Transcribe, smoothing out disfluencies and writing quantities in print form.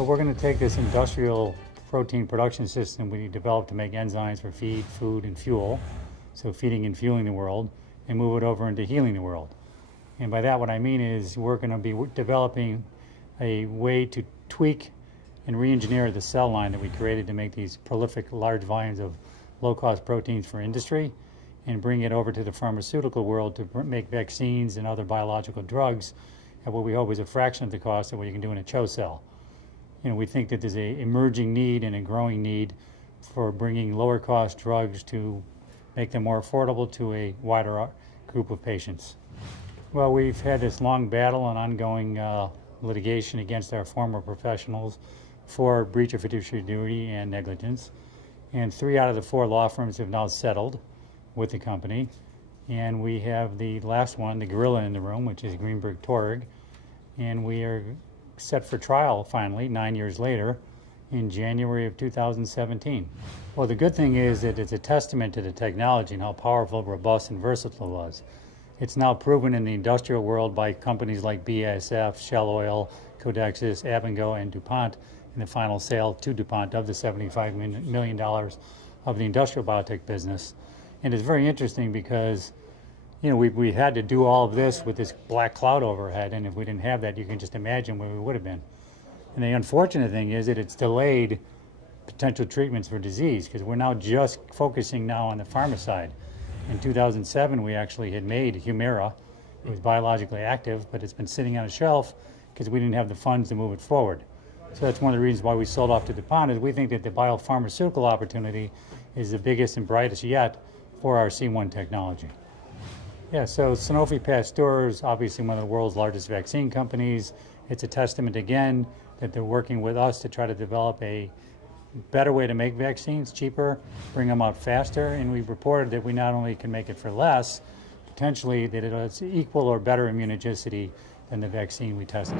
So we're going to take this industrial protein production system we developed to make enzymes for feed, food, and fuel, so feeding and fueling the world, and move it over into healing the world. And by that what I mean is we're going to be developing a way to tweak and re-engineer the cell line that we created to make these prolific large volumes of low-cost proteins for industry and bring it over to the pharmaceutical world to make vaccines and other biological drugs at what we hope is a fraction of the cost of what you can do in a CHO cell. We think that there's an emerging need and a growing need for bringing lower cost drugs to make them more affordable to a wider group of patients. Well, we've had this long battle and ongoing litigation against our former professionals for breach of fiduciary duty and negligence. And 3 out of the 4 law firms have now settled with the company. And we have the last one, the gorilla in the room, which is Greenberg Traurig. And we are set for trial finally, 9 years later, in January of 2017. Well, the good thing is that it's a testament to the technology and how powerful, robust, and versatile it was. It's now proven in the industrial world by companies like BASF, Shell Oil, Codexis, Abengoa, and DuPont in the final sale to DuPont of the $75 million of the industrial biotech business. And it's very interesting because we had to do all of this with this black cloud overhead, and if we didn't have that, you can just imagine where we would have been. And the unfortunate thing is that it's delayed potential treatments for disease because we're now just focusing now on the pharma side. In 2007, we actually had made Humira. It was biologically active, but it's been sitting on a shelf because we didn't have the funds to move it forward. So that's one of the reasons why we sold off to DuPont, is we think that the biopharmaceutical opportunity is the biggest and brightest yet for our C1 technology. Yeah, so Sanofi Pasteur is obviously one of the world's largest vaccine companies. It's a testament again that they're working with us to try to develop a better way to make vaccines, cheaper, bring them out faster, and we've reported that we not only can make it for less, potentially that it has equal or better immunogenicity than the vaccine we tested.